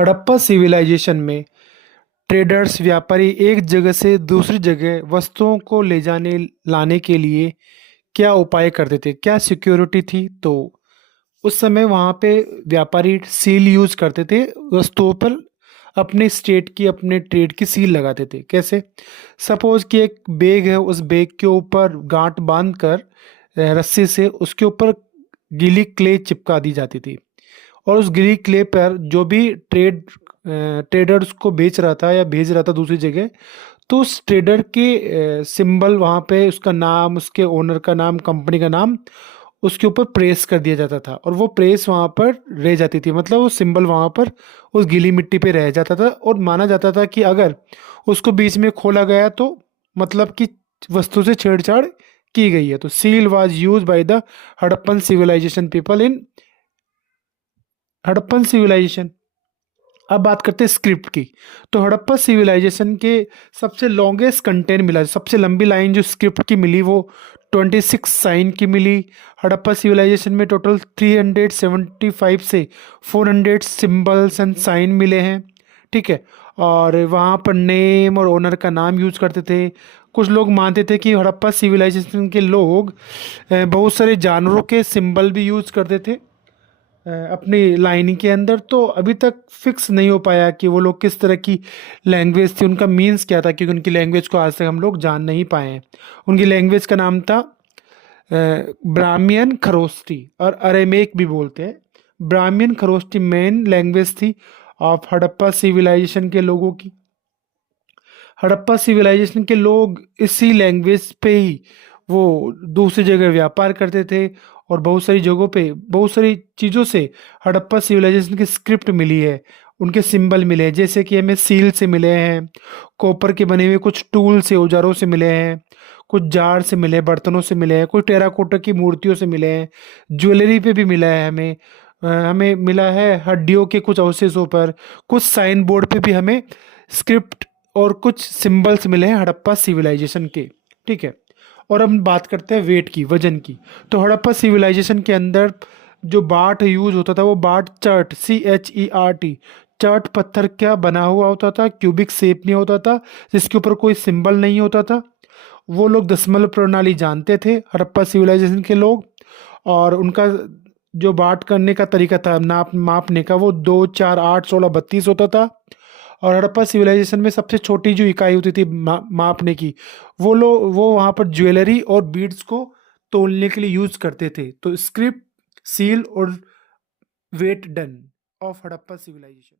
Harappa civilisation में traders व्यापारी एक जगह से दूसरी जगह वस्तुओं को ले जाने लाने के लिए क्या उपाय करते थे, क्या सिक्योरिटी थी? तो उस समय वहाँ पे व्यापारी सील यूज करते थे वस्तुओं पर। अपने स्टेट की, अपने ट्रेड की सील लगाते थे। कैसे? सपोज कि एक बैग है, उस बैग के ऊपर गांठ बांध कर रस्सी से उसके ऊपर गीली क्ले चिपका दी जाती थी। और उस गीली क्ले पर जो भी ट्रेडर उसको बेच रहा था या भेज रहा था दूसरी जगह, तो उस ट्रेडर के सिंबल वहाँ पे, उसका नाम, उसके ओनर का नाम, कंपनी का नाम उसके ऊपर प्रेस कर दिया जाता था। और वो प्रेस वहाँ पर रह जाती थी, मतलब वो सिंबल वहाँ पर उस गीली मिट्टी पे रह जाता था। और माना जाता था कि अगर उसको बीच में खोला गया तो मतलब कि वस्तु से छेड़छाड़ की गई है। तो seal was use by the Harappan civilisation people in Harappan civilisation. अब बात करते हैं स्क्रिप्ट की। तो हड़प्पा सिविलाइजेशन के सबसे लॉन्गेस्ट कंटेंट मिला, सबसे लंबी लाइन जो स्क्रिप्ट की मिली वो 26 साइन की मिली। हड़प्पा सिविलाइजेशन में टोटल 375 से 400 सिंबल्स एंड साइन मिले हैं। ठीक है। और वहाँ पर नेम और ओनर का नाम यूज करते थे। कुछ लोग मानते थे कि हड़प्पा सिविलाइजेशन के लोग बहुत सारे जानवरों के सिंबल भी यूज करते थे अपनी लाइनिंग के अंदर। तो अभी तक फिक्स नहीं हो पाया कि वो लोग किस तरह की लैंग्वेज थी, उनका मीन्स क्या था, क्योंकि उनकी लैंग्वेज को आज तक हम लोग जान नहीं पाए हैं। उनकी लैंग्वेज का नाम था ब्राह्मियन खरोष्टी, और अरेमेक भी बोलते हैं। ब्राह्मियन खरोष्टी मेन लैंग्वेज थी ऑफ हड़प्पा सिविलाइजेशन के लोगों की। हड़प्पा सिविलाइजेशन के लोग इसी लैंग्वेज पे ही वो दूसरी जगह व्यापार करते थे। और बहुत सारी जगहों पे बहुत सारी चीज़ों से हड़प्पा सिविलाइजेशन की स्क्रिप्ट मिली है, उनके सिंबल मिले हैं। जैसे कि हमें सील से मिले हैं, कॉपर के बने हुए कुछ टूल से, औजारों से मिले हैं, कुछ जार से मिले हैं, बर्तनों से मिले हैं, कुछ टेराकोटा की मूर्तियों से मिले हैं, ज्वेलरी पे भी मिला है हमें। हमें मिला है हड्डियों के कुछ अवशेषों पर, कुछ साइन बोर्ड पे भी हमें स्क्रिप्ट और कुछ सिंबल्स मिले हैं हड़प्पा सिविलाइजेशन के। ठीक है। और हम बात करते हैं वेट की, वजन की। तो हड़प्पा सिविलाइजेशन के अंदर जो बाट यूज होता था वो बाट चर्ट, CHERT, चर्ट पत्थर का बना हुआ होता था, क्यूबिक शेप में होता था, जिसके ऊपर कोई सिंबल नहीं होता था। वो लोग दशमलव प्रणाली जानते थे हड़प्पा सिविलाइजेशन के लोग। और उनका जो बाट करने का तरीका था, नाप मापने का, वो 2, 4, 8, 16, 32 होता था। और हड़प्पा सिविलाइजेशन में सबसे छोटी जो इकाई होती थी मापने की, वो वहाँ पर ज्वेलरी और बीड्स को तोलने के लिए यूज करते थे। तो स्क्रिप्ट, सील और weight done of Harappa civilisation.